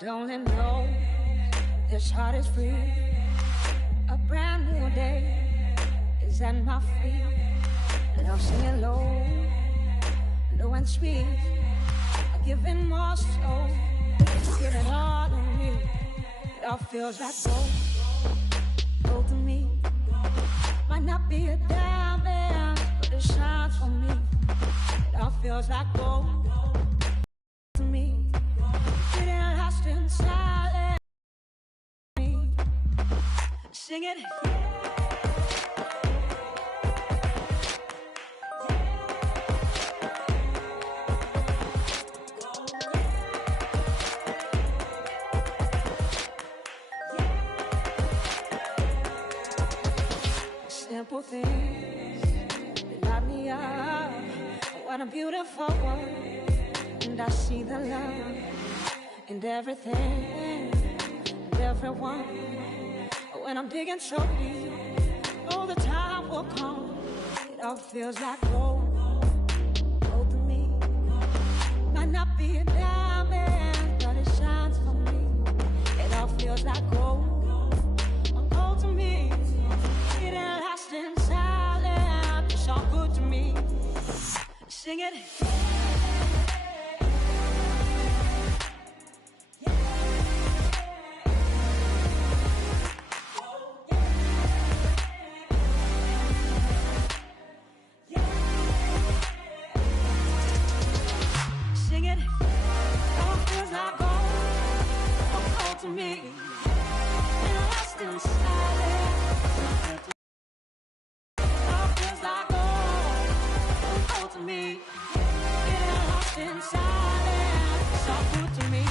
Don't it know this heart is free? A brand new day is at my feet. Love singing low, low and sweet. Giving more soul, give it all to me. It all feels like gold, gold to me. Might not be a diamond, but it shines for me. It all feels like gold to me. Getting lost in silence. Sing it. Simple things that light me up. What a beautiful world. And I see the love in everything and everyone. When I'm digging so deep, oh, the time will come. It all feels like gold, gold to me. Might not be a diamond, but it shines for me. It all feels like gold, gold to me. Getting lost in silence, it's all good to me. Sing it. To me, and lost in silence. All feels like gold to me, and lost in silence. It's all good to me.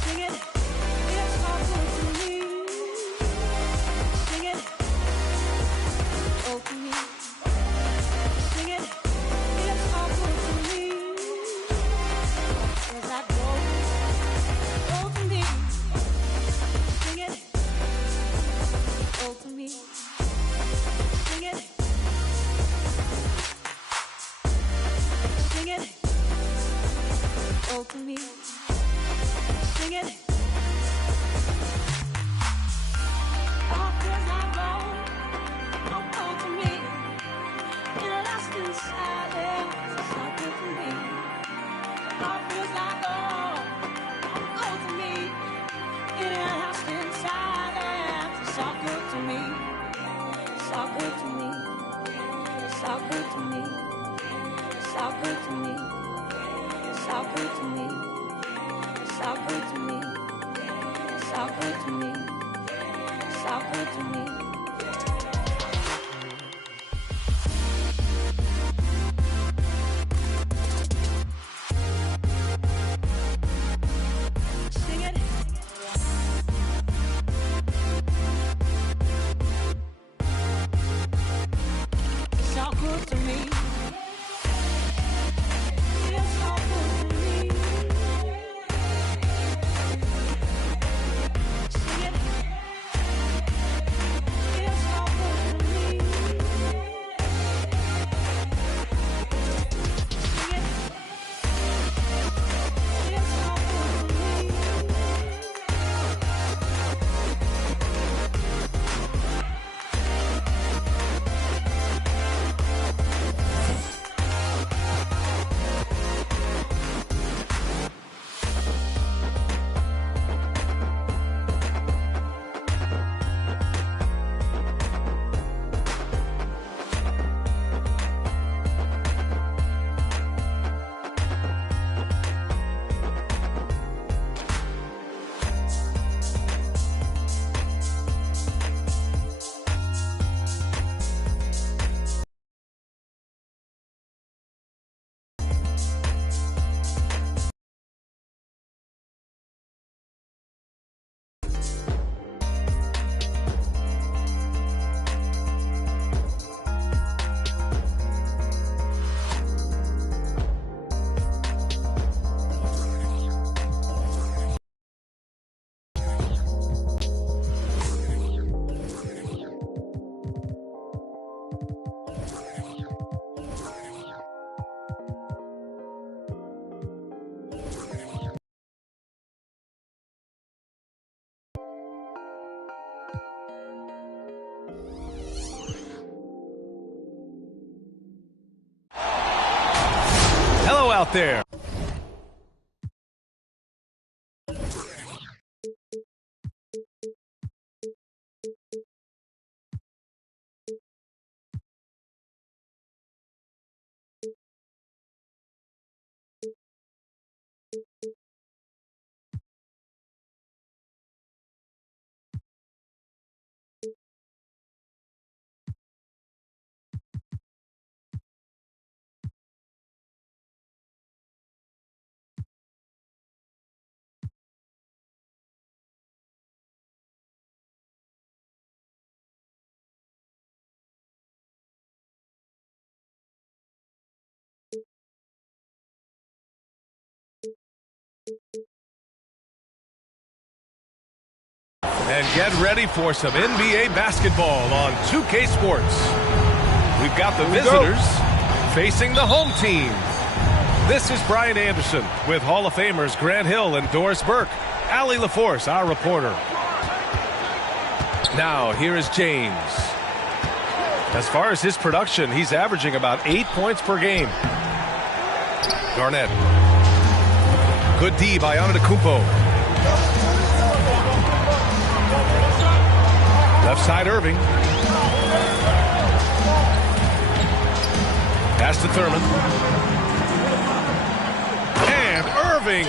Sing it, it's all good to me. Sing it, gold to me. Sing it, it's all good to me. Feels like gold. To me, sing it, sing it, oh to me, sing it. All feels like gold, oh to me, and lost in silence, it's all good to me. All feels like gold, oh to me, and lost in silence, it's all good to me. It's all good to me. It's all good to me. It's all good to me. It's all good to me. It's all good to me. It's all good to me. It's all good to me. Sing it. It's all good to me. It's all good to me. Sing it. It's all good to me. Sing it. It's all good to me. there. And get ready for some NBA basketball on 2K Sports. We've got the visitors facing the home team. This is Brian Anderson with Hall of Famers Grant Hill and Doris Burke. Allie LaForce, our reporter. Now, here is James. As far as his production, he's averaging about 8 points per game. Garnett. Good D by Antetokounmpo. Left side, Irving. Pass to Thurman. And Irving.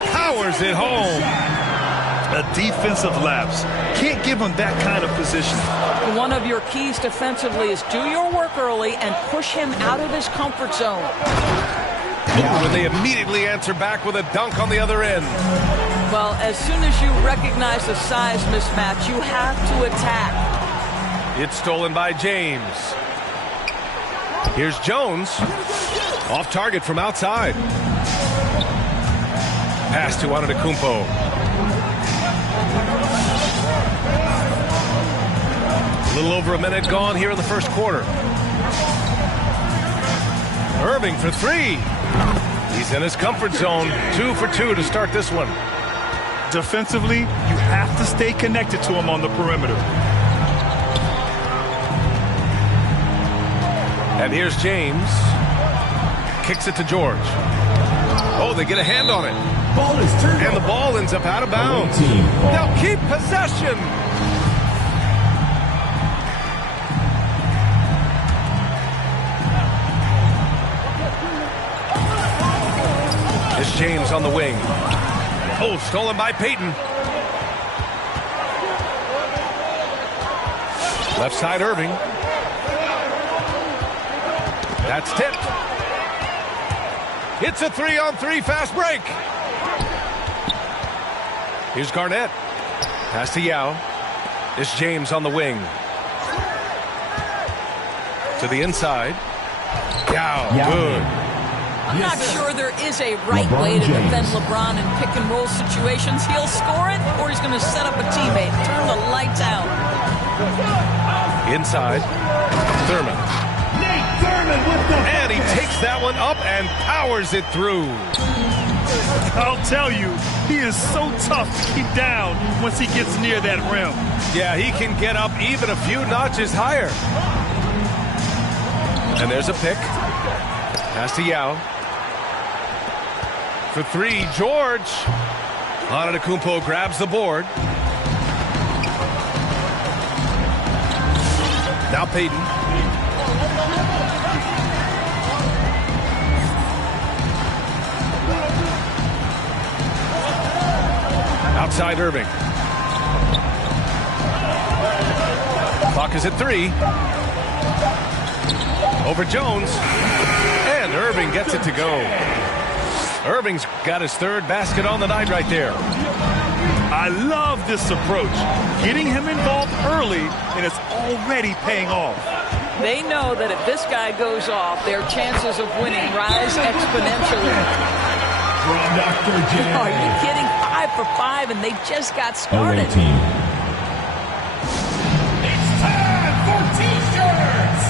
Powers it home. A defensive lapse. Can't give him that kind of position. One of your keys defensively is do your work early and push him out of his comfort zone. When they immediately answer back with a dunk on the other end. Well, as soon as you recognize the size mismatch, you have to attack. It's stolen by James. Here's Jones. Off target from outside. Pass to Antetokounmpo. A little over a minute gone here in the first quarter. Irving for three. He's in his comfort zone. 2 for 2 to start this one. Defensively, you have to stay connected to him on the perimeter. And here's James. Kicks it to George. Oh, they get a hand on it. Ball is turned. And the ball ends up out of bounds. They'll keep possession. It's James on the wing. Oh, stolen by Payton. Left side, Irving. That's tipped. It's a 3-on-3 fast break. Here's Garnett. Pass to Yao. It's James on the wing. To the inside. Yao, good. I'm not sure there is a right way to defend LeBron in pick-and-roll situations. He'll score it, or he's going to set up a teammate. Turn the lights out. Inside. Thurman. And he takes that one up and powers it through. I'll tell you, he is so tough to keep down once he gets near that rim. Yeah, he can get up even a few notches higher. And there's a pick. Pass to Yao. For three, George. Antetokounmpo grabs the board. Now Payton. Outside Irving. Clock is at 3. Over Jones. And Irving gets it to go. Irving's got his third basket on the night right there. I love this approach. Getting him involved early, and it's already paying off. They know that if this guy goes off, their chances of winning rise exponentially. Are you kidding? 5 for 5, and they just got started. It's time for T-shirts!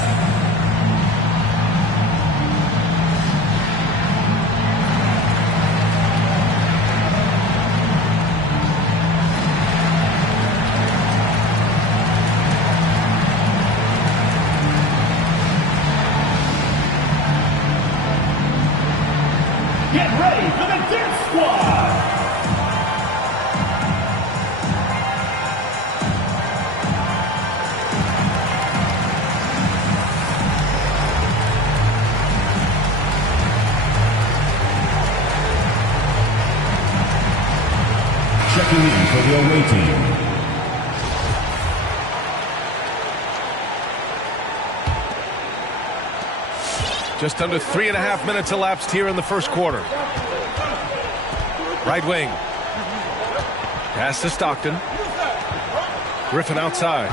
Get ready for the Dance Squad! Checking in for the away team. Just under 3.5 minutes elapsed here in the first quarter. Right wing. Pass to Stockton. Griffin outside.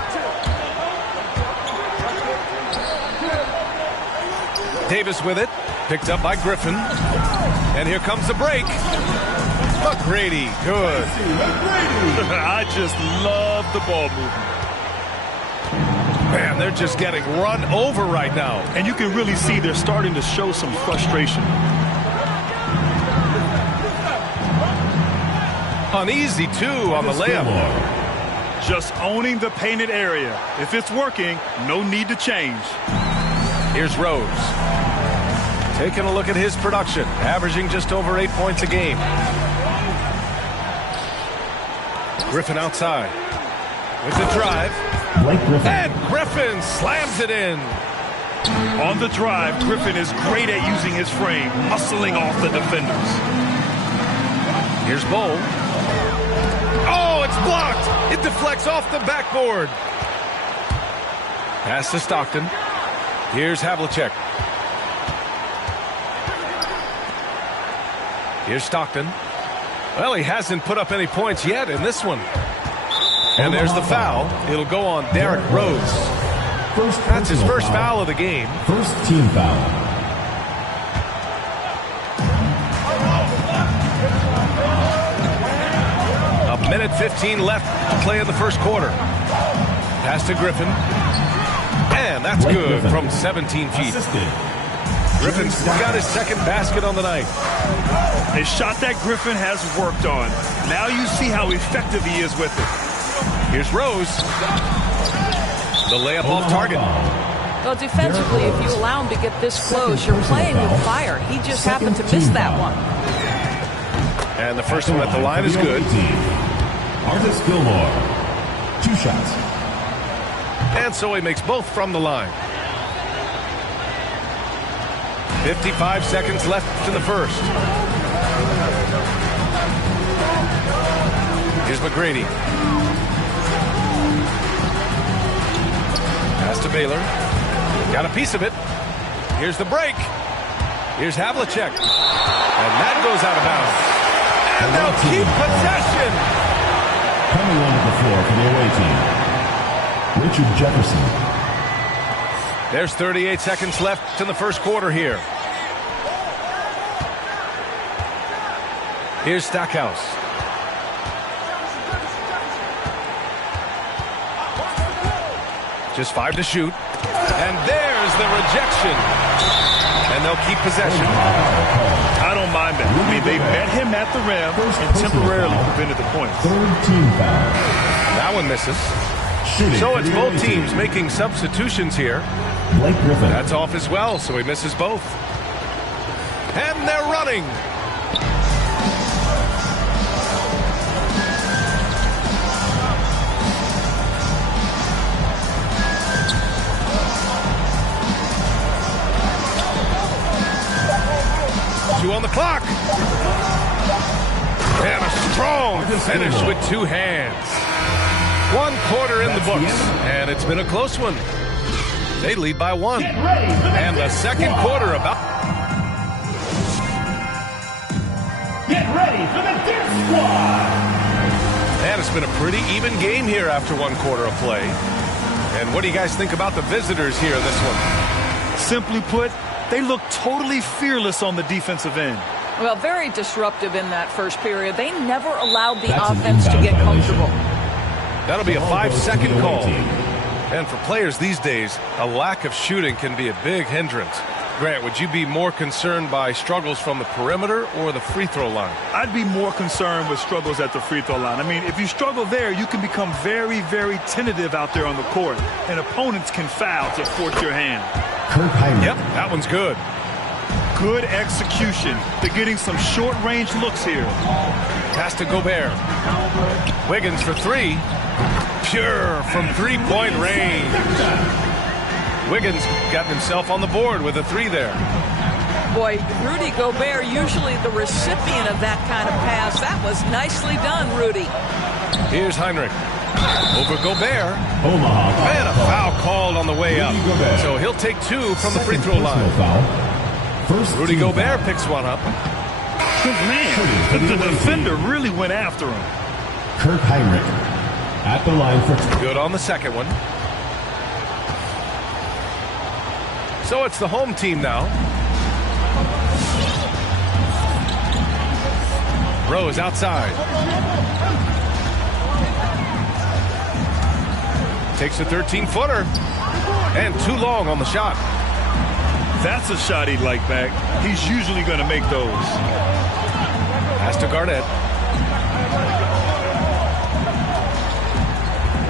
Davis with it. Picked up by Griffin. And here comes the break. McGrady, good. I just love the ball movement. Man, they're just getting run over right now. And you can really see they're starting to show some frustration. Uneasy, too, on the layup. Just owning the painted area. If it's working, no need to change. Here's Rose. Taking a look at his production, averaging just over 8 points a game. Griffin outside with the drive. And Griffin slams it in. On the drive, Griffin is great at using his frame, muscling off the defenders. Here's Bowl. Oh, it's blocked. It deflects off the backboard. Pass to Stockton. Here's Havlicek. Here's Stockton. Well, he hasn't put up any points yet in this one. And there's the foul. It'll go on Derrick Rose. That's his first foul of the game. First team foul. A minute 15 left to play in the first quarter. Pass to Griffin. And that's good from 17 feet. Griffin's got his second basket on the night. A shot that Griffin has worked on. Now you see how effective he is with it. Here's Rose. The layup off target. Well, defensively, if you allow him to get this close, you're playing with fire. He just happened to miss that one. And the first one at the line is good. Artis Gilmore. 2 shots. And so he makes both from the line. 55 seconds left in the first. Here's McGrady. Pass to Baylor. Got a piece of it. Here's the break. Here's Havlicek. And that goes out of bounds. And they'll keep possession. Coming onto the floor for the away team. Richard Jefferson. There's 38 seconds left in the first quarter here. Here's Stackhouse. Just 5 to shoot. And there's the rejection. And they'll keep possession. I don't mind that. I mean, they met him at the rim and temporarily prevented the points. Third team foul. That one misses. So it's both teams making substitutions here. Blake Griffin. That's off as well, so he misses both. And they're running. On the clock. And a strong finish with 2 hands. 1 quarter in the books, and it's been a close one. They lead by 1. And the second quarter about. Get ready for the Dip Squad. And it's been a pretty even game here after 1 quarter of play. And what do you guys think about the visitors here in this one? Simply put, they look totally fearless on the defensive end. Well, very disruptive in that first period. They never allowed the offense to get comfortable. That'll be a 5-second call. And for players these days, a lack of shooting can be a big hindrance. Grant, would you be more concerned by struggles from the perimeter or the free throw line? I'd be more concerned with struggles at the free throw line. I mean, if you struggle there, you can become very, very tentative out there on the court, and opponents can foul to force your hand. Yep, that one's good. Good execution. They're getting some short-range looks here. Pass to Gobert. Wiggins for three. Pure from three-point range. Wiggins got himself on the board with a three there. Boy, Rudy Gobert, usually the recipient of that kind of pass. That was nicely done, Rudy. Here's Heinrich. Over Gobert. Omaha. Man, a foul called on the way up. So he'll take two from the free throw line. Rudy Gobert picks one up. Man, the defender really went after him. Kirk Heinrich at the line for good on the second one. So it's the home team now. Rose outside. Takes a 13-footer. And too long on the shot. That's a shot he'd like back. He's usually going to make those. Pass to Garnett.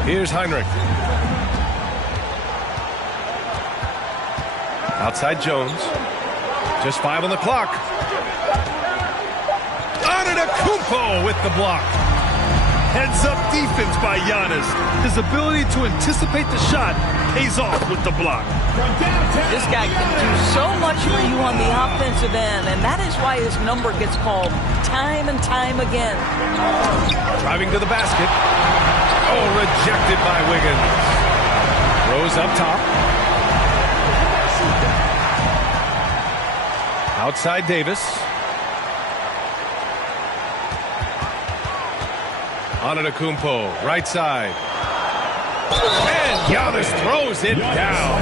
Here's Heinrich. Outside Jones. Just 5 on the clock. Antetokounmpo with the block. Heads-up defense by Giannis. His ability to anticipate the shot pays off with the block. This guy can do so much for you on the offensive end, and that is why his number gets called time and time again. Driving to the basket. Oh, rejected by Wiggins. Rose up top. Outside Davis. Antetokounmpo, right side. And Giannis throws it down.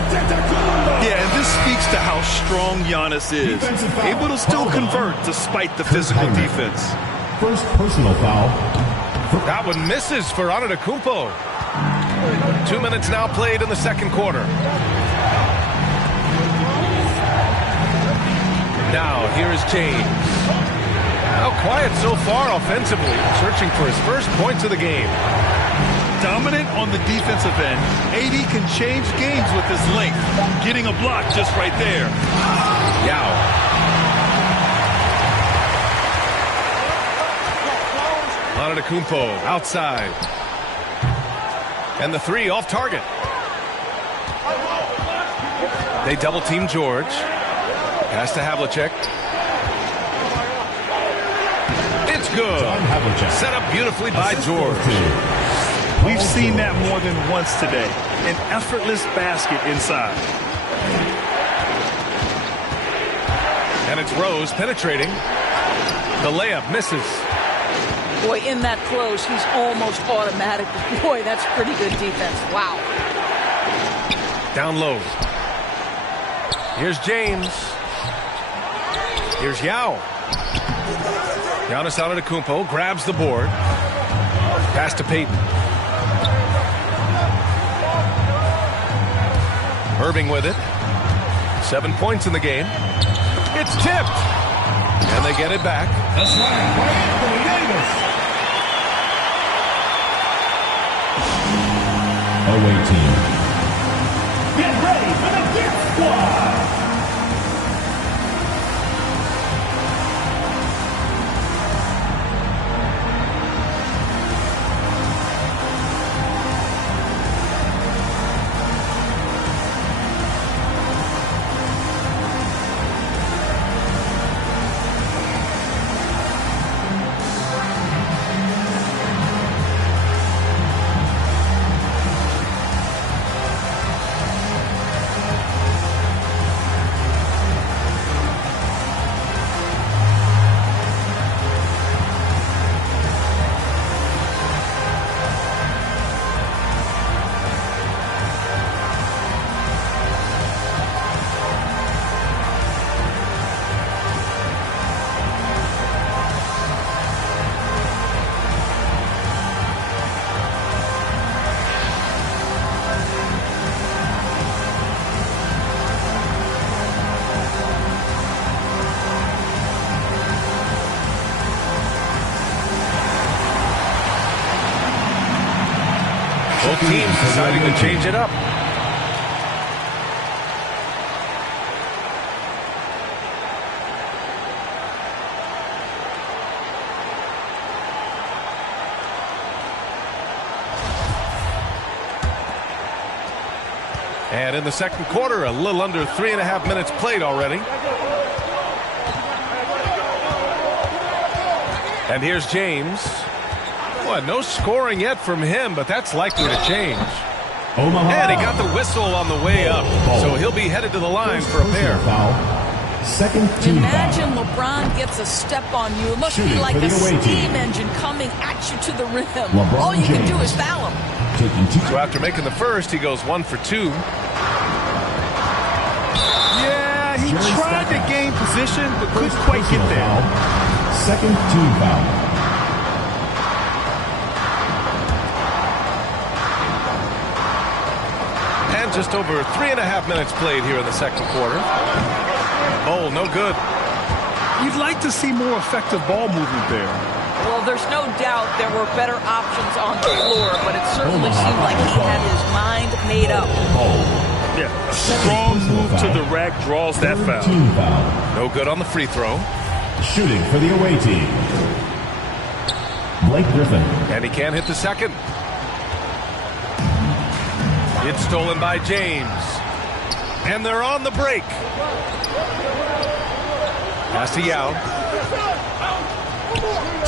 Yeah, and this speaks to how strong Giannis is. Able to still convert despite the physical defense. first personal foul. That one misses for Antetokounmpo. 2 minutes now played in the second quarter. Now, here is James. How quiet so far offensively, searching for his first points of the game. Dominant on the defensive end. AD can change games with his length. Getting a block just right there. Yao. Antetokounmpo outside. And the three off target. They double team George. Pass to Havlicek. It's good. Set up beautifully by George. We've seen that more than once today. An effortless basket inside. And it's Rose penetrating. The layup misses. Boy, in that close, he's almost automatic. Boy, that's pretty good defense. Wow. Down low. Here's James. Here's Yao. Giannis Antetokounmpo grabs the board. Pass to Payton. Irving with it. 7 points in the game. It's tipped. And they get it back. That's right. By Anthony Davis. Away team. Get ready for the Gift Squad. Both teams deciding to change it up. And in the second quarter, a little under 3.5 minutes played already. And here's James. Well, no scoring yet from him, but that's likely to change. And he got the whistle on the way up, so he'll be headed to the line for a pair. Second team Imagine foul. LeBron gets a step on you. It must Shooting be like for a the away steam team. engine coming at you to the rim. LeBron All you can do James. is foul him. Taking 2. So after making the first, he goes 1 for 2. Yeah, he Jerry tried to Stackhouse. gain position, but couldn't quite get Personal there. foul. Second team foul. And just over 3.5 minutes played here in the second quarter. Oh, no good. You'd like to see more effective ball movement there. Well, there's no doubt there were better options on the floor, but it certainly seemed like he had his mind made up. Yeah, a strong move to the rack draws that Third foul. team foul. No good on the free throw. Shooting for the away team. Blake Griffin. And he can't hit the second. It's stolen by James. And they're on the break. Pass to Yao.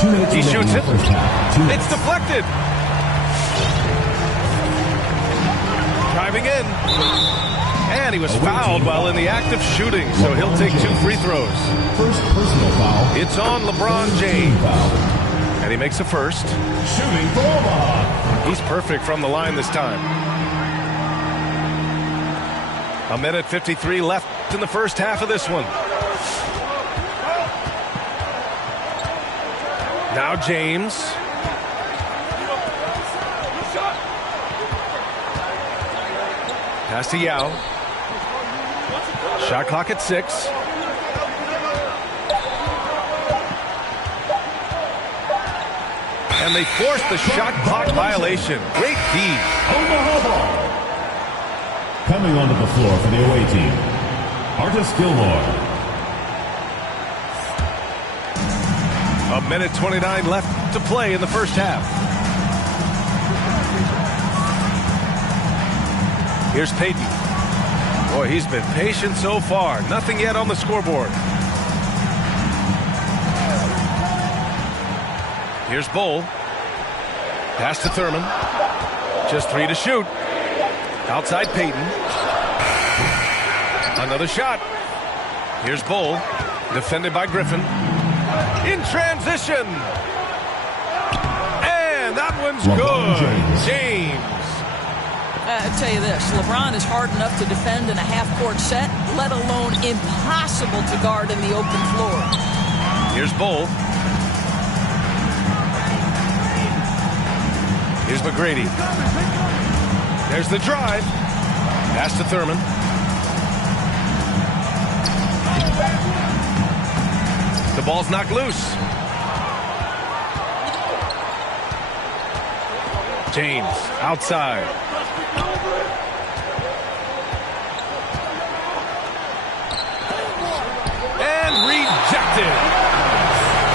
2 minutes He remaining shoots in the it. first half. 2 minutes. It's deflected. Driving in. And he was fouled while in the act of shooting, so he'll take 2 free throws. First personal foul. It's on LeBron Team James. foul. And he makes a first. Shooting for Omaha. He's perfect from the line this time. 1:53 left in the first half of this one. Now James. Pass to Yao. Shot clock at 6. And they force the shot clock violation. Great D. Omaha ball. Coming onto the floor for the away team. Artis Gilmore. 1:29 left to play in the first half. Here's Payton. Boy, he's been patient so far. Nothing yet on the scoreboard. Here's Bull. Pass to Thurman. Just 3 to shoot. Outside Payton. Another shot. Here's Bull. Defended by Griffin. In transition. And that one's LeBron good. James. I tell you this, LeBron is hard enough to defend in a half-court set, let alone impossible to guard in the open floor. Here's Bull. Here's McGrady. There's the drive. Pass to Thurman. The ball's knocked loose. James outside. And rejected.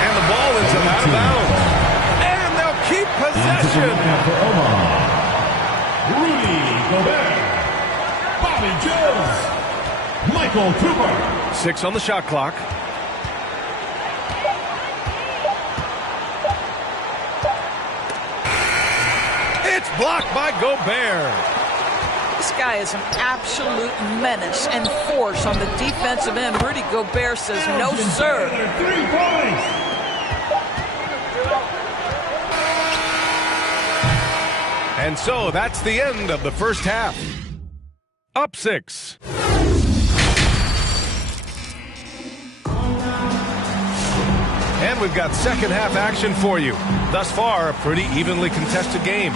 And the ball is out of bounds. And they'll keep possession. For Omaha. Rudy Gobert. Bobby Jones. Michael Cooper. 6 on the shot clock. It's blocked by Gobert. This guy is an absolute menace and force on the defensive end. Rudy Gobert says no, sir. 3 points. And so that's the end of the first half. Up 6. And we've got second half action for you. Thus far, a pretty evenly contested game.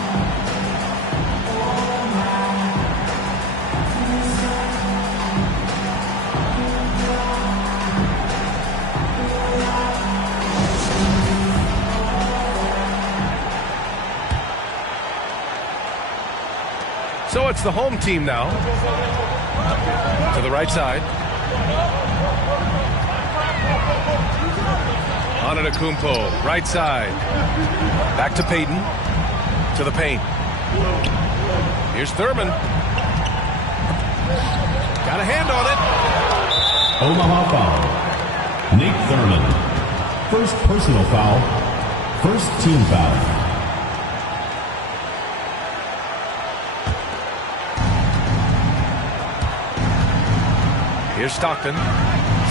So it's the home team now. To the right side. Antetokounmpo, right side. Back to Payton. To the paint. Here's Thurman. Got a hand on it. Omaha foul. Nate Thurman. First personal foul. First team foul. Here's Stockton.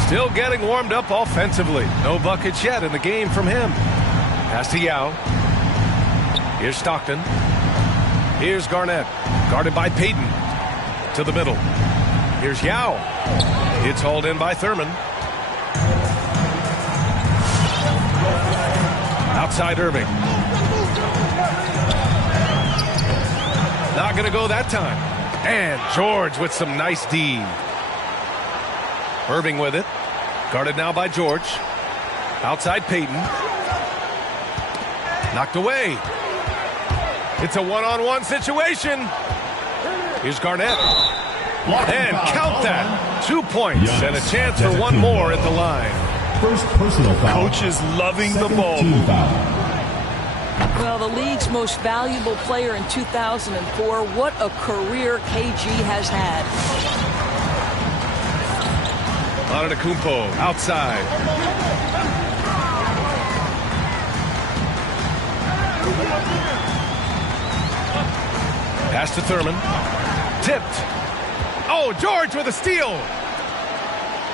Still getting warmed up offensively. No buckets yet in the game from him. Pass to Yao. Here's Stockton. Here's Garnett. Guarded by Payton. To the middle. Here's Yao. It's hauled in by Thurman. Outside Irving. Not going to go that time. And George with some nice D. Irving with it. Guarded now by George. Outside Payton. Knocked away. It's a one-on-one situation. Here's Garnett. And count that. 2 points and a chance for one more at the line. First personal foul. Coach is loving the ball. Well, the league's most valuable player in 2004. What a career KG has had. Antetokounmpo outside. Pass to Thurman. Tipped. Oh, George with a steal.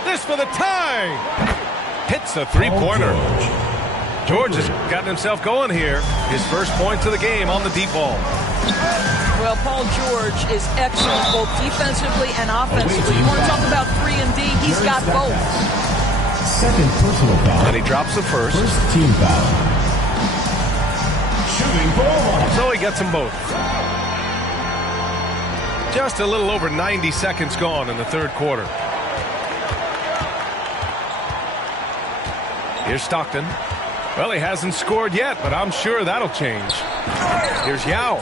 This for the tie. Hits a three-pointer. George has gotten himself going here. His first points of the game on the deep ball. Well, Paul George is excellent both defensively and offensively. You want to talk about 3 and D? He's got both. Second personal foul. And he drops the first. First team foul. Shooting ball. So he gets them both. Just a little over 90 seconds gone in the third quarter. Here's Stockton. Well, he hasn't scored yet, but I'm sure that'll change. Here's Yao.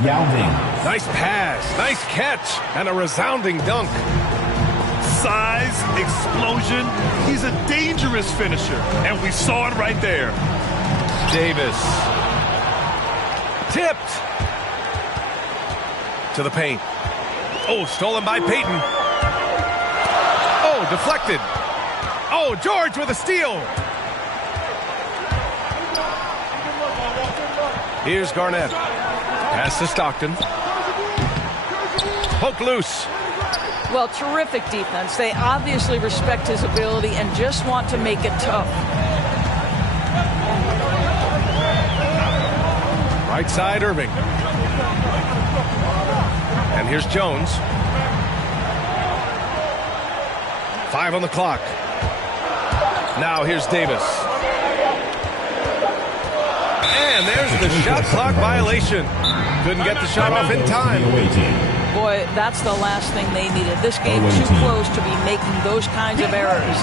Nice pass, nice catch, and a resounding dunk. Size, explosion. He's a dangerous finisher, and we saw it right there. Davis. Tipped. To the paint. Oh, stolen by Payton. Oh, deflected. Oh, George with a steal. Here's Garnett. Pass to Stockton. Poke loose. Well, terrific defense. They obviously respect his ability and just want to make it tough. Right side, Irving. And here's Jones. 5 on the clock. Now here's Davis. And there's the shot clock violation. Couldn't get the shot off in time. Boy, that's the last thing they needed. This game too close to be making those kinds of errors.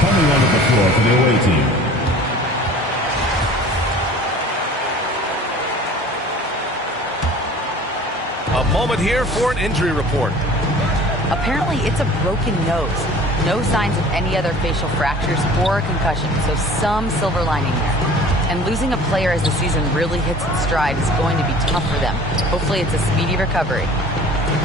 Coming onto the floor for the away team. A moment here for an injury report. Apparently, it's a broken nose. No signs of any other facial fractures or a concussion, so some silver lining there. And losing a player as the season really hits its stride is going to be tough for them. Hopefully, it's a speedy recovery.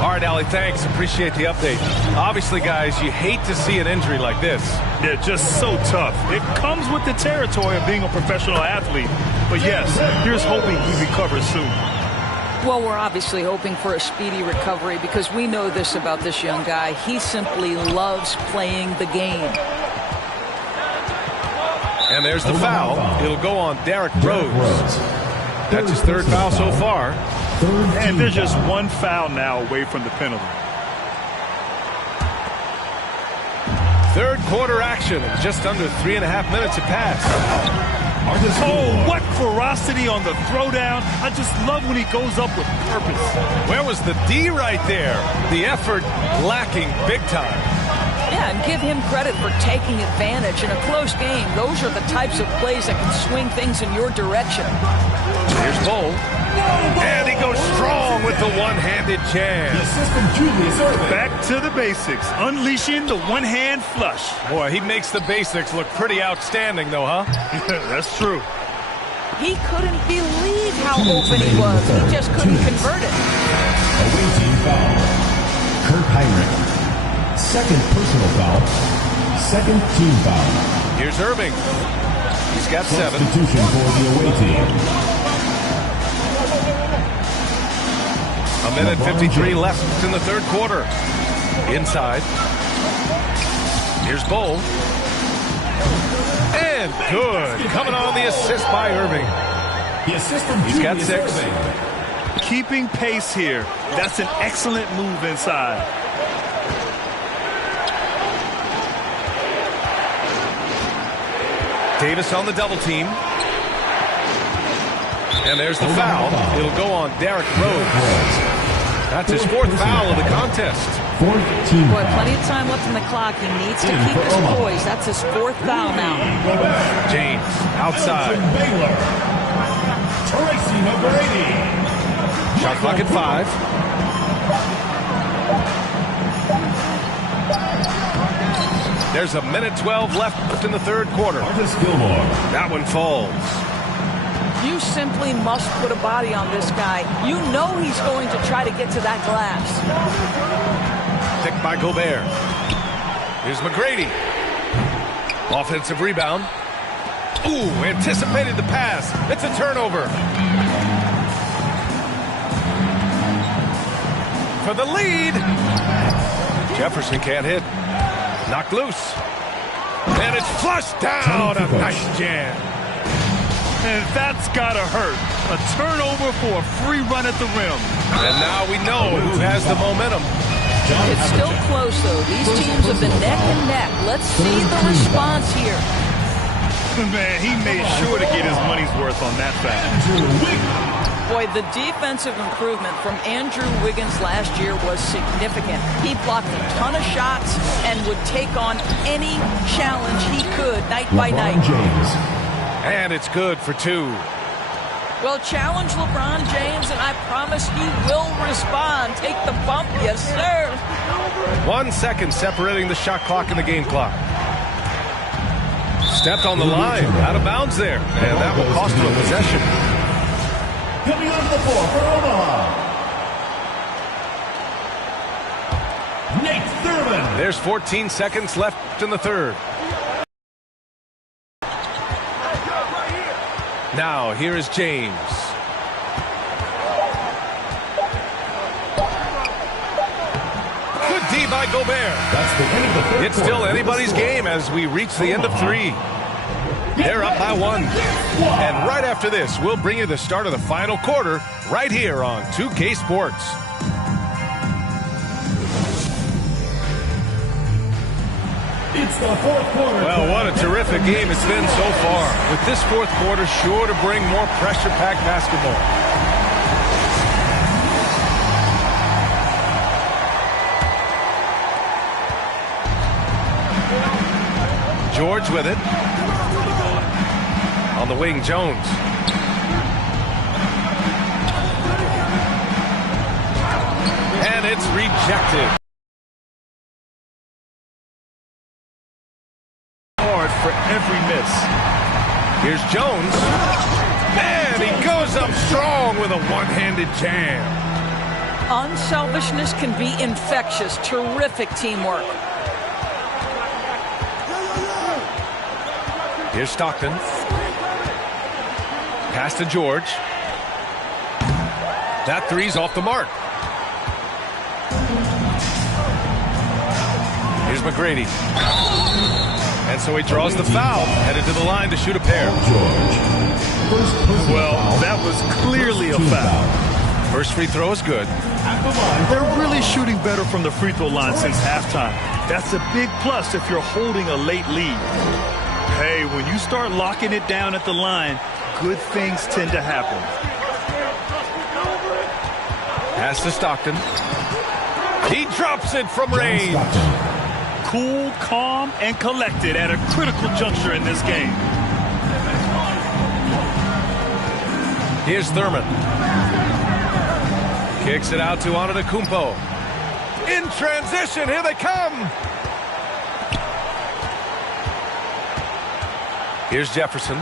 All right, Allie, thanks. Appreciate the update. Obviously, guys, you hate to see an injury like this. Yeah, just so tough. It comes with the territory of being a professional athlete. But yes, here's hoping he recovers soon. Well, we're obviously hoping for a speedy recovery because we know this about this young guy. He simply loves playing the game. And there's the foul. It'll go on Derrick Rose. That's his third foul so far. And they're just one foul now away from the penalty. Third quarter action. Just under 3.5 minutes have passed. Oh, what ferocity on the throwdown. I just love when he goes up with purpose. Where was the D right there? The effort lacking big time. Yeah, and give him credit for taking advantage in a close game. Those are the types of plays that can swing things in your direction. Here's Bull. And he goes strong with the one-handed jam. Back to the basics, unleashing the one-hand flush. Boy, he makes the basics look pretty outstanding, though, huh? That's true. He couldn't believe how open he was. He just couldn't convert it. Away team foul. Kurt Heinrich. Second personal foul. Second team foul. Here's Irving. He's got 7. Substitution for the away team. A minute 53 left in the third quarter. Inside. Here's Bull. And good. Coming on the assist by Irving. The assist from He's got 6. Irving. Keeping pace here. That's an excellent move inside. Davis on the double team. And there's the foul. It'll go on Derrick Rose. That's his 4th foul of the contest. 4th team Boy, foul. plenty of time left in the clock. He needs to keep his poise. That's his 4th foul now. James outside. Baylor. Tracy McGrady. Shot clock at 5. There's a minute 12 left in the third quarter. Artis Gilmore. That one falls. You simply must put a body on this guy. You know he's going to try to get to that glass. Picked by Gobert. Here's McGrady. Offensive rebound. Ooh, anticipated the pass. It's a turnover. For the lead. Jefferson can't hit. Knocked loose. And it's flushed down. A nice jam. And that's gotta hurt. A turnover for a free run at the rim. And now we know who has the momentum. It's still close, though. These teams have been neck and neck. Let's see the response here. Man, he made sure to get his money's worth on that foul. Boy, the defensive improvement from Andrew Wiggins last year was significant. He blocked a ton of shots and would take on any challenge he could night by night. James. And it's good for 2. Well, challenge LeBron James, and I promise he will respond. Take the bump, yes, sir. 1 second separating the shot clock and the game clock. Stepped on the line, out of bounds there, and that will cost him a possession. Coming onto the floor for Omaha. Nate Thurman. There's 14 seconds left in the third. Now, here is James. Good D by Gobert. That's the end of the third It's still quarter. anybody's game as we reach the end of 3. They're up by 1. And right after this, we'll bring you the start of the final quarter right here on 2K Sports. It's the fourth quarter. Well, what a terrific game it's been so far. With this fourth quarter sure to bring more pressure-packed basketball. George with it. On the wing, Jones. And it's rejected. Hard for every miss. Here's Jones. And he goes up strong with a one-handed jam. Unselfishness can be infectious. Terrific teamwork. Here's Stockton. Pass to George. That three's off the mark. Here's McGrady. And so he draws the foul, headed to the line to shoot a pair. Well, that was clearly a foul. First free throw is good. They're really shooting better from the free throw line since halftime. That's a big plus if you're holding a late lead. Hey, when you start locking it down at the line, good things tend to happen. Pass to Stockton. He drops it from range. Cool, calm, and collected at a critical juncture in this game. Here's Thurman. Kicks it out to Antetokounmpo. In transition, here they come. Here's Jefferson.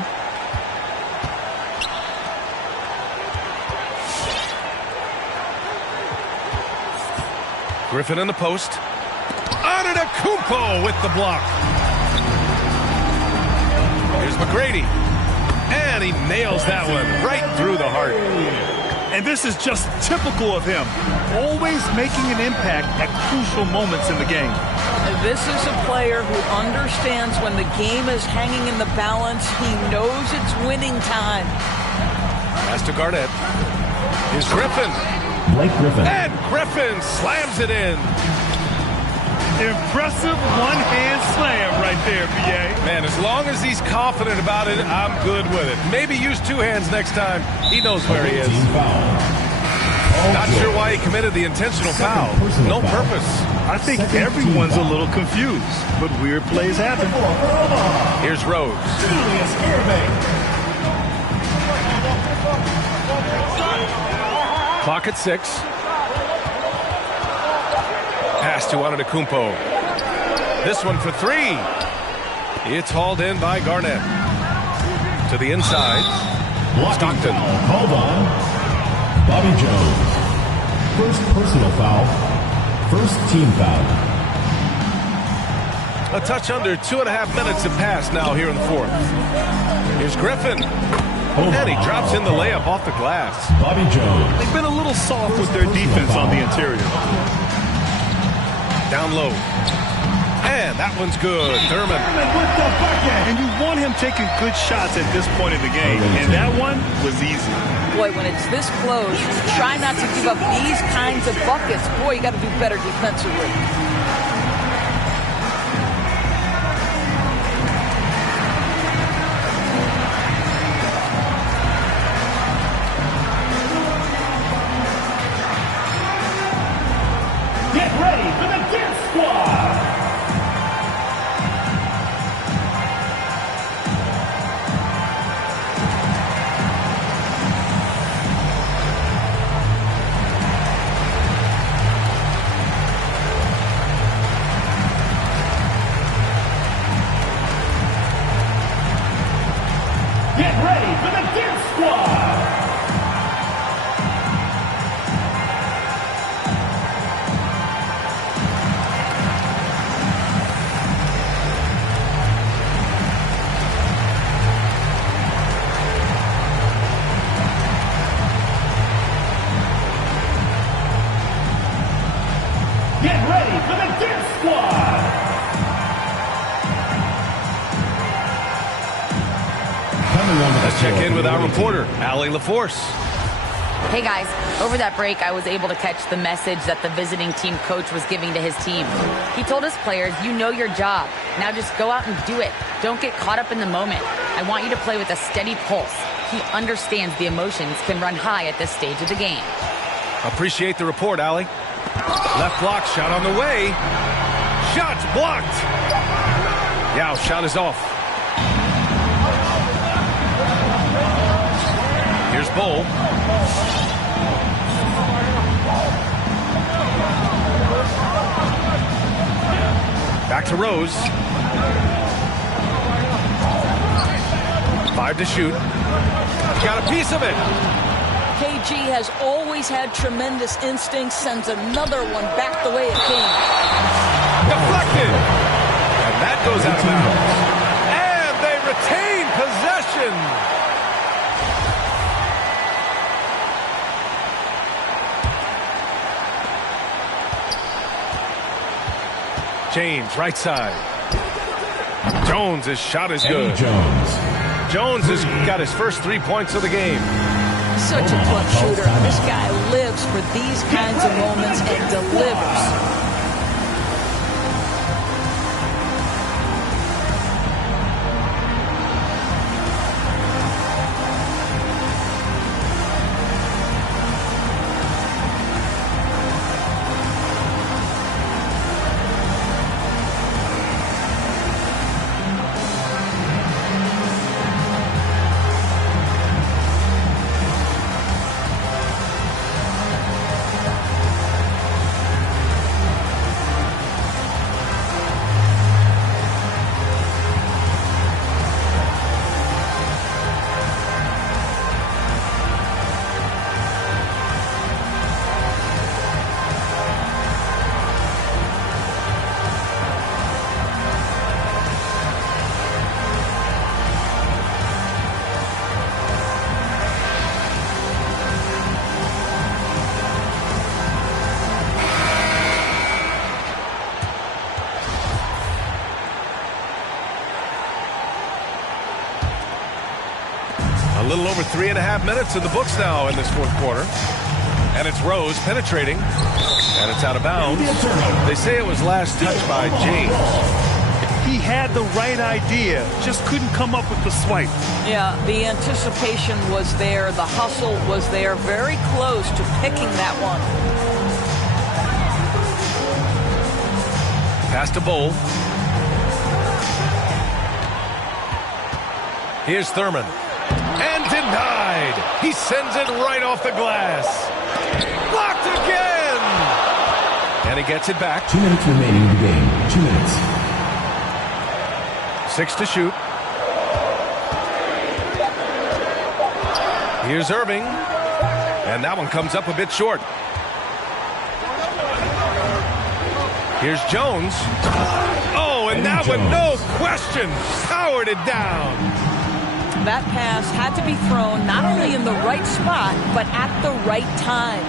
Griffin in the post. Antetokounmpo with the block. Here's McGrady. And he nails that one right through the heart. And this is just typical of him. Always making an impact at crucial moments in the game. This is a player who understands when the game is hanging in the balance. He knows it's winning time. Pass to Garnett. Here's Griffin. Blake Griffin. And Griffin slams it in. Impressive one-hand slam right there, B.A. Man, as long as he's confident about it, I'm good with it. Maybe use two hands next time. He knows where he is. Not sure why he committed the intentional foul. No purpose. I think everyone's a little confused, but weird plays happen. Here's Rose. Clock at 6. Pass to Antetokounmpo. This one for 3. It's hauled in by Garnett. To the inside. Stockton. Called on Bobby Jones. First personal foul. First team foul. A touch under 2.5 minutes have passed now here in the 4th. Here's Griffin. And he drops in the layup off the glass. Bobby Jones. They've been a little soft with their defense on the interior. Down low. And that one's good. Thurman. And you want him taking good shots at this point in the game. And that one was easy. Boy, when it's this close, try not to give up these kinds of buckets. Boy, you got to do better defensively. Get ready for the dance squad. Get ready for the dance squad. Get ready for the dance squad. Let's check in with our reporter, Allie LaForce. Hey guys, over that break, I was able to catch the message that the visiting team coach was giving to his team. He told his players, you know your job. Now just go out and do it. Don't get caught up in the moment. I want you to play with a steady pulse. He understands the emotions can run high at this stage of the game. Appreciate the report, Allie. Left block, shot on the way. Shot's blocked. Yao, shot is off. Here's Bull. Back to Rose. 5 to shoot. Got a piece of it. KG has always had tremendous instincts, sends another one back the way it came. Deflected. And that goes out of bounds. And they retain possession. James, right side. Jones, his shot is good. Jones has got his first 3 points of the game. Such a clutch shooter. This guy lives for these kinds of moments and delivers. A little over 3.5 minutes in the books now in this fourth quarter. And it's Rose penetrating. And it's out of bounds. They say it was last touched by James. He had the right idea, just couldn't come up with the swipe. Yeah, the anticipation was there. The hustle was there. Very close to picking that one. Pass to Bowl. Here's Thurman. And denied. He sends it right off the glass. Blocked again. And he gets it back. 2 minutes remaining in the game. 2 minutes. 6 to shoot. Here's Irving. And that one comes up a bit short. Here's Jones. Oh, and that one, no question, powered it down. That pass had to be thrown not only in the right spot, but at the right time.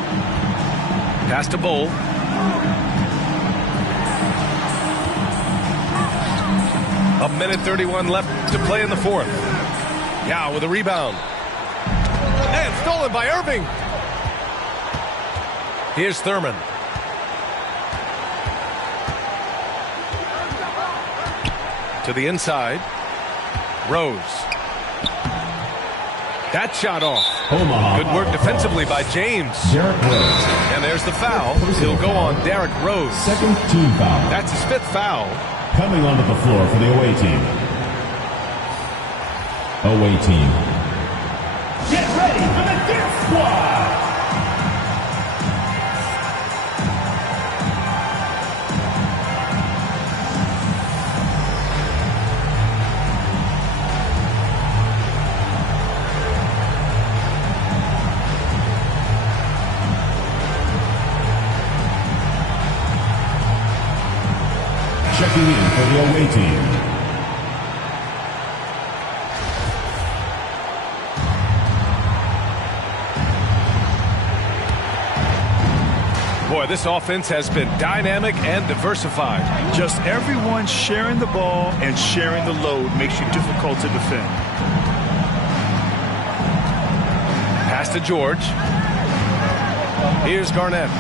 Pass to Bowl. A minute 31 left to play in the fourth. Yao with a rebound. And stolen by Irving. Here's Thurman. To the inside. Rose. That shot off. Omaha. Good work defensively by James. Derrick Rose. And there's the foul. He'll go on Derrick Rose. Second team foul. That's his 5th foul. Coming onto the floor for the away team. Away team. Get ready for the dance squad! Checking in for the away team. Boy, this offense has been dynamic and diversified. Just everyone sharing the ball and sharing the load makes you difficult to defend. Pass to George. Here's Garnett.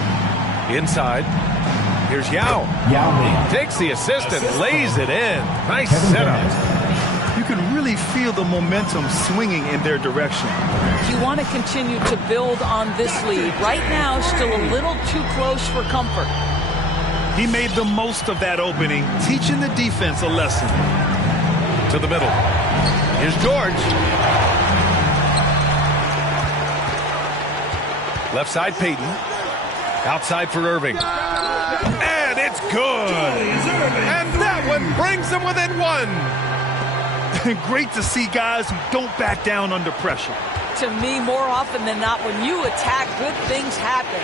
Inside. Here's Yao. Yao Ming. Takes the assist and lays it in. Nice Kevin setup. Garnett. You can really feel the momentum swinging in their direction. You want to continue to build on this lead. Right now, still a little too close for comfort. He made the most of that opening, teaching the defense a lesson. To the middle. Here's George. Left side, Peyton. Outside for Irving. And it's good. And that one brings them within one. Great to see guys who don't back down under pressure. To me, more often than not, when you attack, good things happen.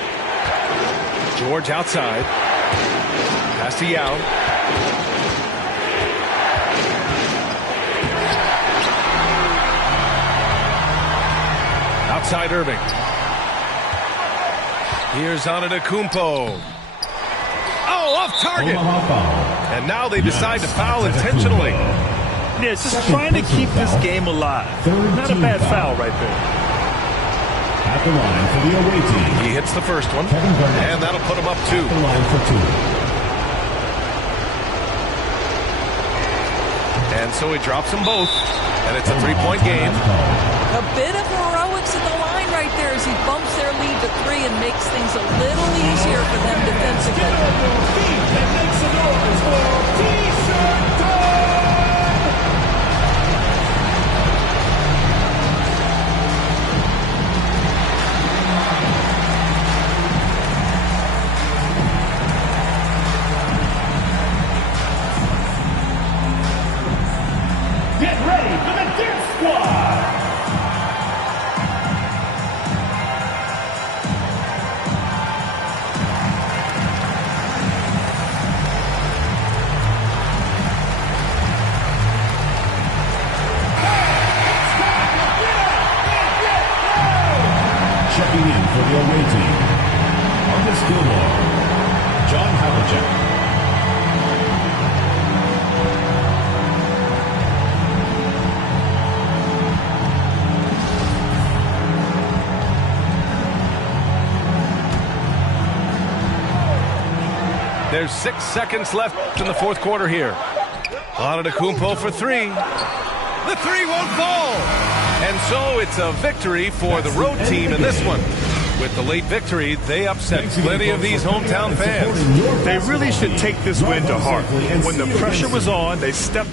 George outside. Pass to Yao. Outside Irving. Here's Antetokounmpo. Oh, off target. And now they decide to foul intentionally. Yeah, it's just trying to keep this game alive. Not a bad foul right there. At the line for the away team. He hits the first one, Kevin Garnett. and that'll put him up 2. At the line for 2. And so he drops them both, and it's a 3-point game. A bit of heroics at the line right there as he bumps their lead to 3 and makes things a little easier for them defensively. Get ready for the dance squad! Checking in for the away team. Marcus Gilmore. John Havlicek. There's 6 seconds left in the fourth quarter here. Antetokounmpo for three. The three won't fall. And so it's a victory for the road team in this one. With the late victory, they upset plenty of these hometown fans. They really should take this win to heart. When the pressure was on, they stepped.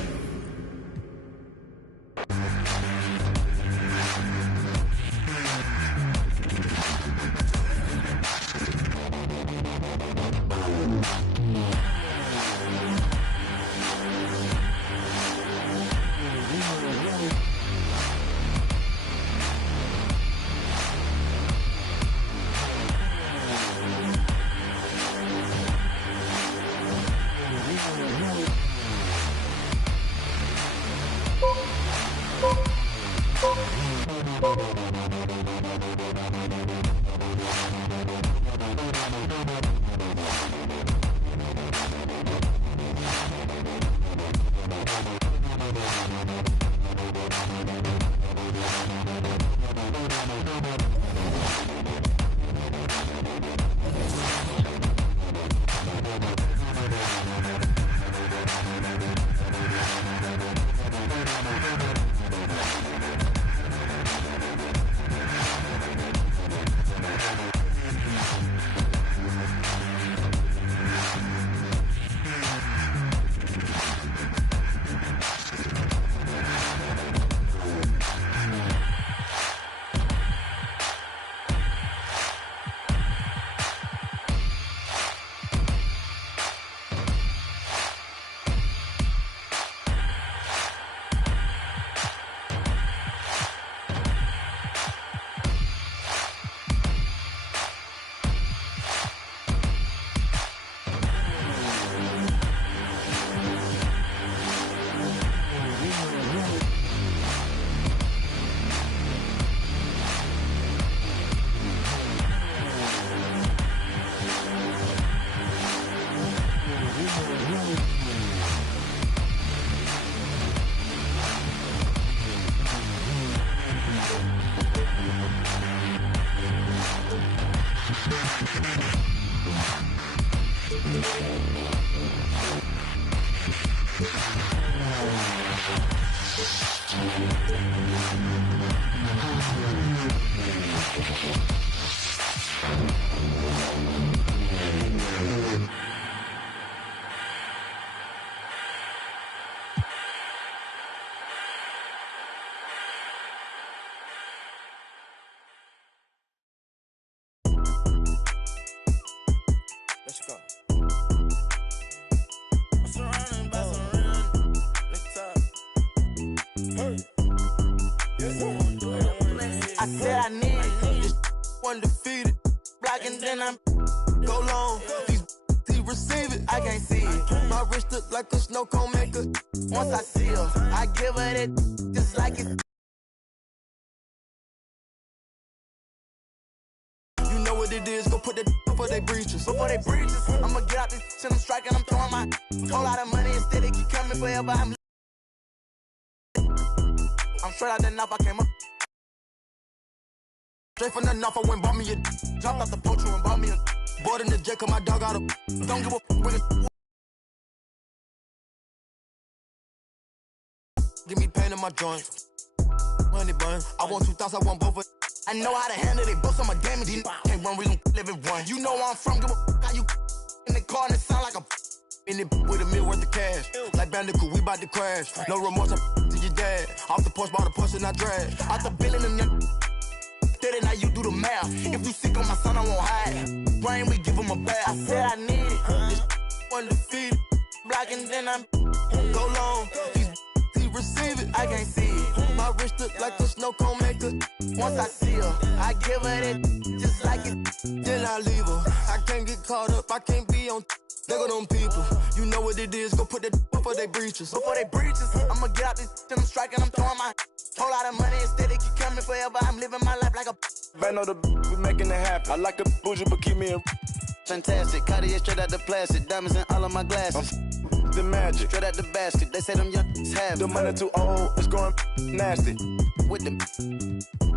Let's go. I'm surrounded by some real. Let's talk. I said I need this one defeated. Blocking, then I'm go long. These receive it, I can't see it. My wrist look like a snow cone maker. Once I see her, I give her that just like it. You know what it is, go put that before they breaches. I'ma get out this shit, I'm striking, I'm throwing my whole lot of money instead. It keep coming forever. I'm straight out that knife, I came up. Straight from the knife, I went bought me a jumped out the poacher and bought me a bought in the jet, cause my dog out of don't give a when it's give me pain in my joints. Money bun. I want 2,000, I want both of I know how to handle it, books on my damage. Can't run, we gon' live it one. You know where I'm from, give a how you in the car and it sound like a in it with $1 million worth of cash. Like Bandicoot, we bout to crash. No remorse, I'm to your dad. Off the porch, bought a Porsche and I drag. Out the billing them young. Steady, now you do the math. If you sick on my son, I won't hide. Brain, we give him a bath. I said I need it. This undefeated. Blocking, then I'm go long. These receive it, I can't see it. My wrist look like a snow cone maker. Once I see her, I give her that just like it. Then I leave her. I can't get caught up, I can't be on. They go them people. You know what it is, go put that before they breaches. I'ma get out this shit, I'm striking, I'm throwing my whole lot of money instead. It keep coming forever. I'm living my life like a. Band on the we making it happen. I like the bougie, but keep me in. Fantastic, Cartier straight out the plastic, diamonds in all of my glasses. The magic, Straight out the basket, they say them young have the money too old, it's going nasty. with them.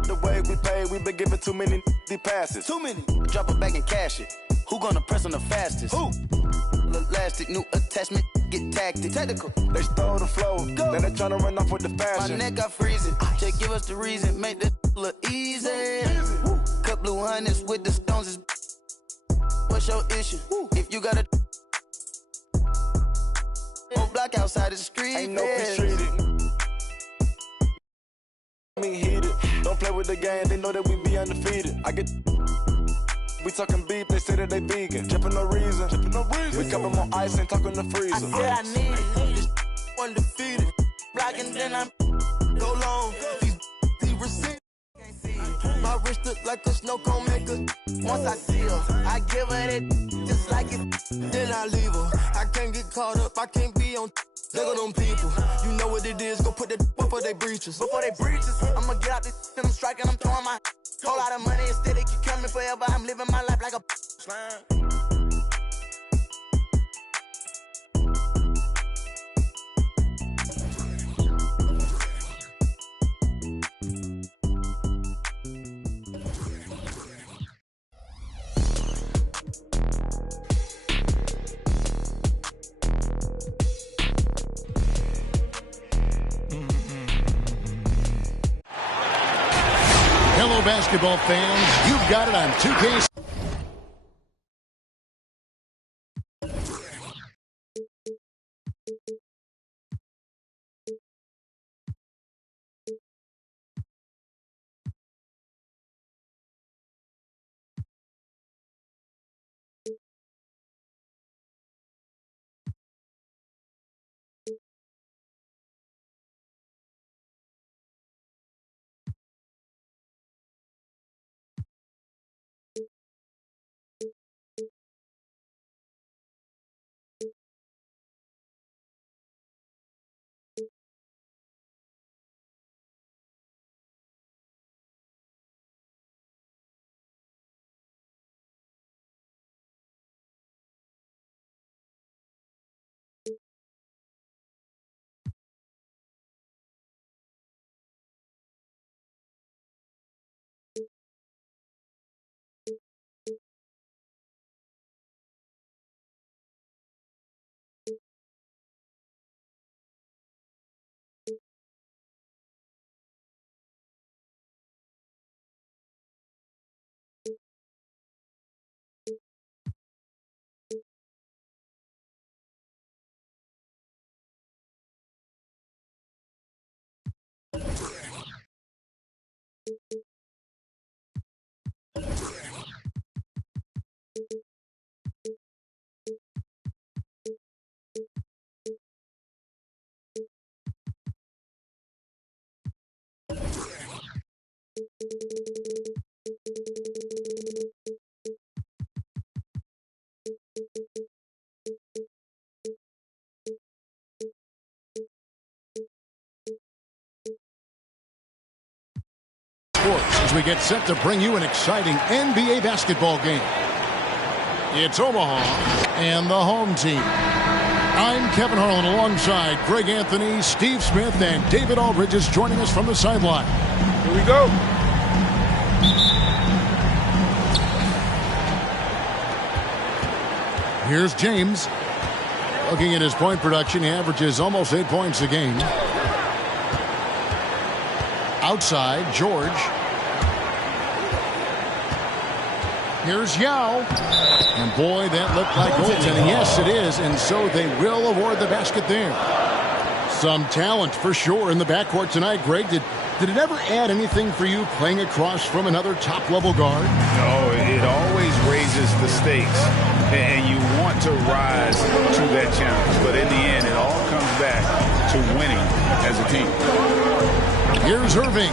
The way we pay, we been giving too many passes. Too many. Drop it back and cash it. Who gonna press on the fastest? Who? elastic, new attachment, get tactic. Technical. They stole the flow. Now they tryna run off with the fashion. My neck got freezing. Just give us the reason, make this look easy. Cut blue hundreds with the stones is. What's your issue? If you got a block outside the street, Ain't no peace treated. Me heated. Don't play with the game, they know that we be undefeated. I get. We talking beef, they say that they vegan. Drippin' no reason. We cup them on ice and talk in the freezer. I said I need it. This undefeated. Blocking, then I'm go long. These receipts. My wrist look like a snow cone maker. Once I see her, I give her that just like it. Then I leave her. I can't get caught up. I can't be on. Look at them people. You know what it is. Go put that before they breaches. I'ma get out this and I'm striking. I'm throwing my whole lot of money instead. It keep coming forever. I'm living my life like a slime. Hello, basketball fans. You've got it on 2K. As we get set to bring you an exciting NBA basketball game. It's Omaha and the home team. I'm Kevin Harlan alongside Greg Anthony, Steve Smith, and David Aldridge is joining us from the sideline. Here we go. Here's James. Looking at his point production, he averages almost 8 points a game. Outside, George. Here's Yao. And boy, that looked like goaltending. Yes, it is. And so they will award the basket there. Some talent for sure in the backcourt tonight. Greg, did it ever add anything for you playing across from another top-level guard? No, it always raises the stakes. And you want to rise to that challenge. But in the end, it all comes back to winning as a team. Here's Irving.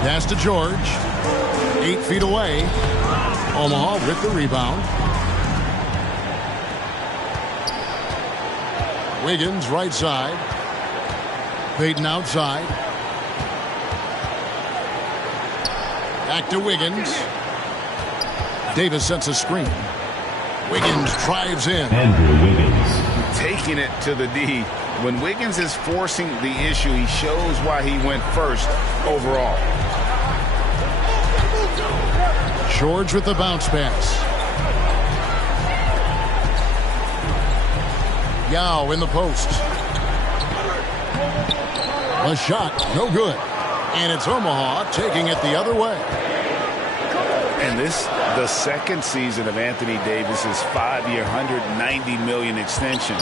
Pass to George. 8 feet away. Omaha with the rebound. Wiggins right side. Payton outside. Back to Wiggins. Davis sets a screen. Wiggins drives in. Andrew Wiggins. Taking it to the D. When Wiggins is forcing the issue, he shows why he went first overall. George with the bounce pass. Yao in the post. A shot, no good. And it's Omaha taking it the other way. And this, the second season of Anthony Davis's 5-year, $190 million extension.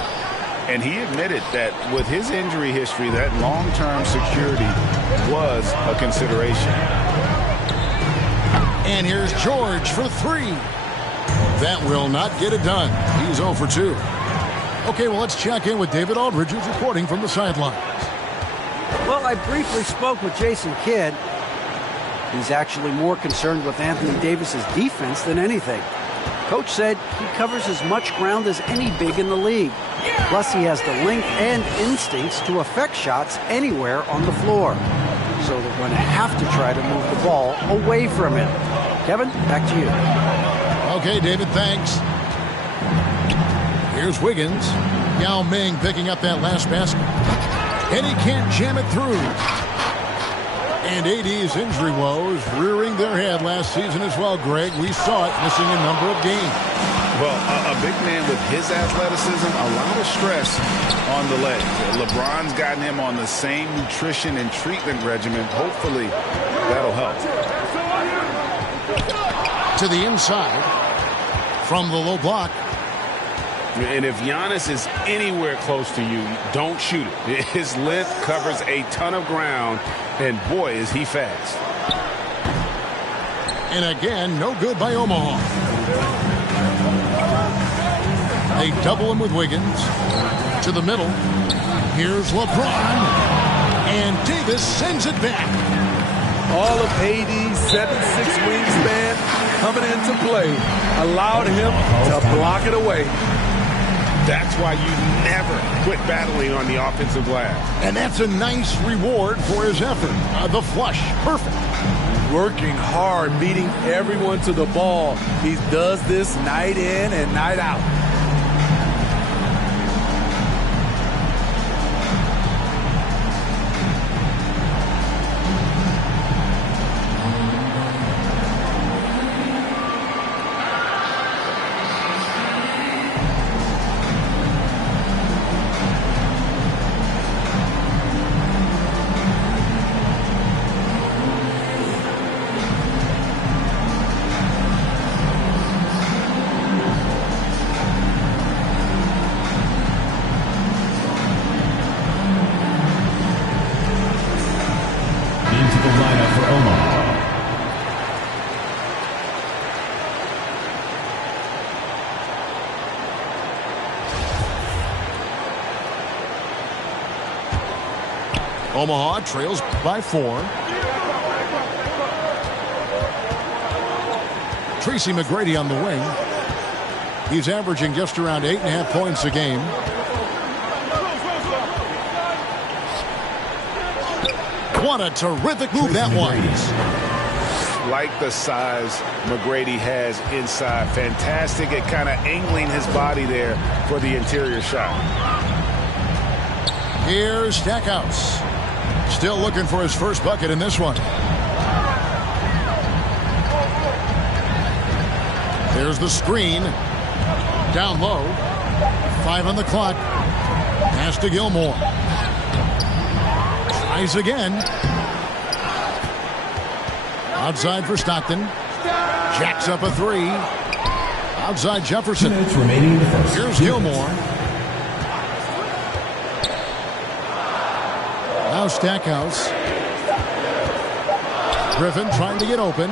And he admitted that with his injury history, that long-term security was a consideration. And here's George for 3. That will not get it done. He's 0 for 2. Okay, well, let's check in with David Aldridge, who's reporting from the sidelines. Well, I briefly spoke with Jason Kidd. He's actually more concerned with Anthony Davis's defense than anything. Coach said he covers as much ground as any big in the league. Plus, he has the length and instincts to affect shots anywhere on the floor. So they're going to have to try to move the ball away from him. Kevin, back to you. Okay, David, thanks. Here's Wiggins. Yao Ming picking up that last basket. And he can't jam it through. And AD's injury woes rearing their head last season as well, Greg. We saw it missing a number of games. Well, a big man with his athleticism, a lot of stress on the legs. LeBron's gotten him on the same nutrition and treatment regimen. Hopefully, that'll help. To the inside from the low block. And if Giannis is anywhere close to you, don't shoot it. His length covers a ton of ground, and boy, is he fast. And again, no good by Omaha. They double him with Wiggins. To the middle. Here's LeBron. And Davis sends it back. All of AD's 7'6" wingspan coming into play allowed him to block it away. That's why you never quit battling on the offensive glass. And that's a nice reward for his effort. The flush, perfect. Working hard, beating everyone to the ball. He does this night in and night out. Omaha trails by 4. Tracy McGrady on the wing. He's averaging just around 8.5 points a game. What a terrific move that was. Like the size McGrady has inside. Fantastic at kind of angling his body there for the interior shot. Here's Stackhouse. Still looking for his first bucket in this one. There's the screen. Down low. 5 on the clock. Pass to Gilmore. Tries again. Outside for Stockton. Jacks up a 3. Outside Jefferson. 2 minutes remaining in the first. Here's Gilmore. Now Stackhouse. Griffin trying to get open.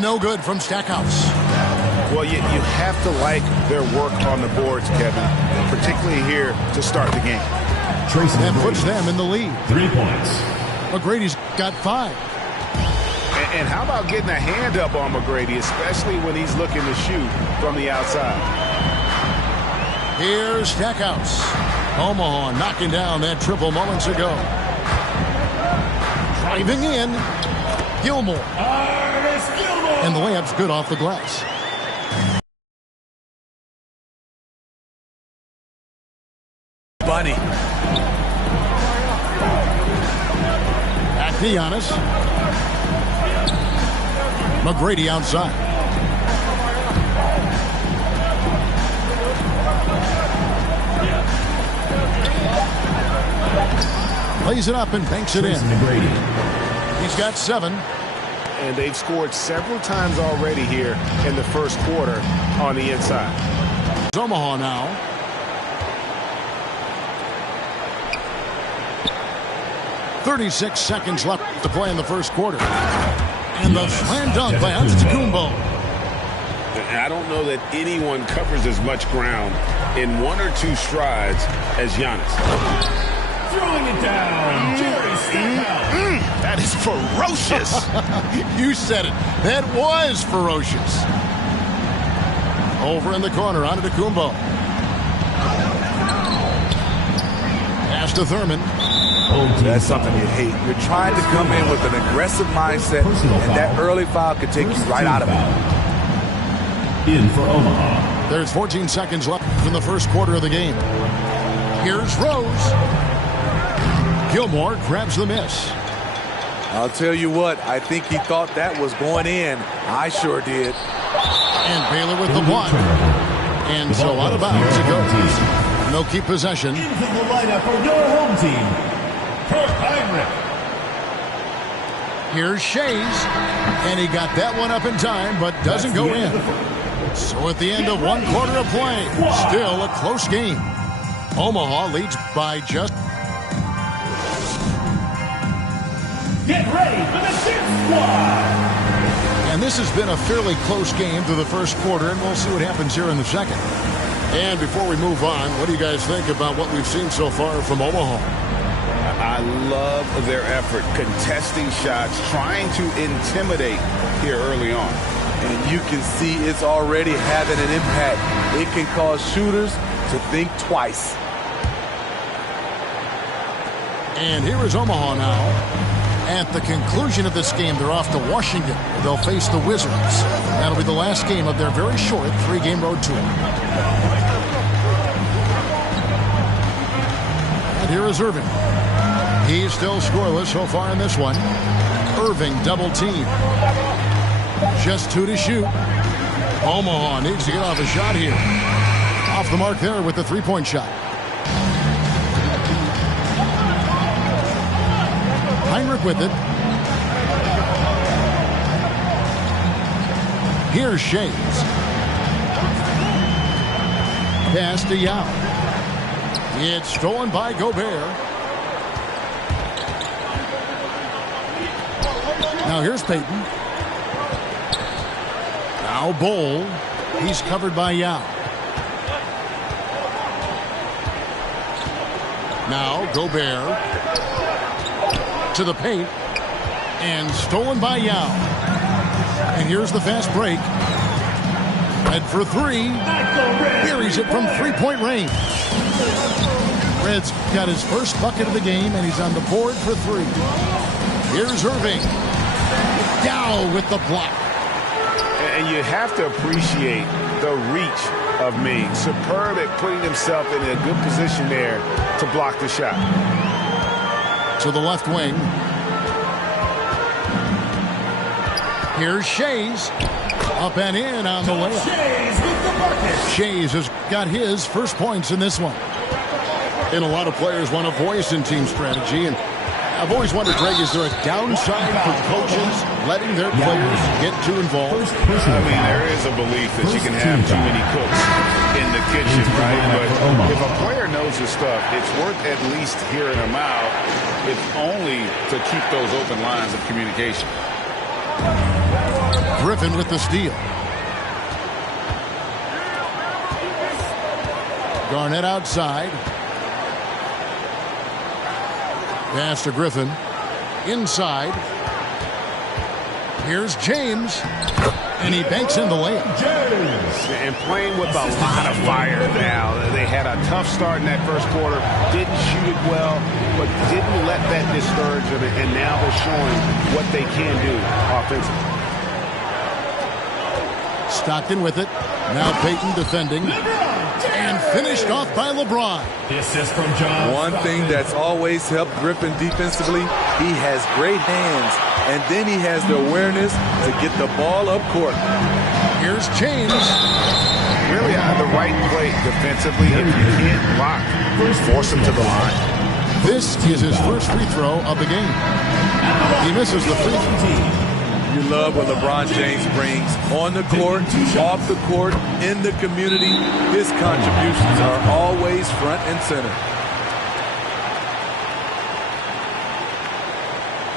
No good from Stackhouse. Well, you have to like their work on the boards, Kevin, particularly here to start the game. Tracy and McGrady, puts them in the lead. 3 points. McGrady's got 5. And how about getting a hand up on McGrady, especially when he's looking to shoot from the outside? Here's Stackhouse. Omaha knocking down that triple moments ago. Driving in. Gilmore. And the layup's good off the glass. Bunny. Back to Giannis. McGrady outside. Plays it up and banks it in. He's got 7. And they've scored several times already here in the first quarter on the inside. Omaha now. .36 seconds left to play in the first quarter. And the slam dunk by Antetokounmpo. I don't know that anyone covers as much ground in 1 or 2 strides as Giannis. Throwing it down, Jerry Stackhouse. That is ferocious. You said it. That was ferocious. Over in the corner, Antetokounmpo. Pass to Thurman. That's something you hate. You're trying to come in with an aggressive mindset, and that early foul could take you right out of it. In for Omaha. There's 14 seconds left in the first quarter of the game. Here's Rose. Gilmore grabs the miss. I'll tell you what, I think he thought that was going in. I sure did. And Baylor with the block. And so out of bounds it goes. No keep possession. Into the lineup for your home team, Kirk Heinrich. Here's Shays. And he got that one up in time, but doesn't go in. So at the end of 1 quarter of play, still a close game. Omaha leads by just... Get ready for the Chip Squad. And this has been a fairly close game through the first quarter, and we'll see what happens here in the second. And before we move on, what do you guys think about what we've seen so far from Omaha? I love their effort, contesting shots, trying to intimidate here early on. And you can see it's already having an impact. It can cause shooters to think twice. And here is Omaha now. At the conclusion of this game, they're off to Washington. They'll face the Wizards. That'll be the last game of their very short 3-game road tour. And here is Irving. He's still scoreless so far in this one. Irving double team. Just 2 to shoot. Omaha needs to get off a shot here. Off the mark there with the 3-point shot. Heinrich with it. Here's Shays. Pass to Yao. It's stolen by Gobert. Now here's Payton. Now Bol. He's covered by Yao. Now Gobert. To the paint, and stolen by Yao. And here's the fast break. Red for 3. Buries it from 3-point range. Red's got his first bucket of the game, and he's on the board for 3. Here's Irving. Yao with the block. And you have to appreciate the reach of Ming. Superb at putting himself in a good position there to block the shot. To the left wing. Here's Shays. Up and in on the layup. Shays has got his first points in this one. And a lot of players want a voice in team strategy. And I've always wondered, Greg, is there a downside for coaches letting their players get too involved? I mean, there is a belief that you can have too many cooks in the kitchen, right? But if a player knows his stuff, it's worth at least hearing them out, if only to keep those open lines of communication. Griffin with the steal. Garnett outside. Pass to Griffin. Inside. Here's James. And he banks in the layup. And playing with a lot of fire now. They had a tough start in that first quarter. Didn't shoot it well, but didn't let that discourage them. And now they're showing what they can do offensively. Stockton with it. Now Peyton defending. And finished off by LeBron. The assist from John. One thing that's always helped Griffin defensively, he has great hands, and then he has the awareness to get the ball up court. Here's James. Really the right play defensively. If you can't block, force him to the line. This is his first free throw of the game. He misses the free throw. You love what LeBron James brings on the court, off the court, in the community. His contributions are always front and center.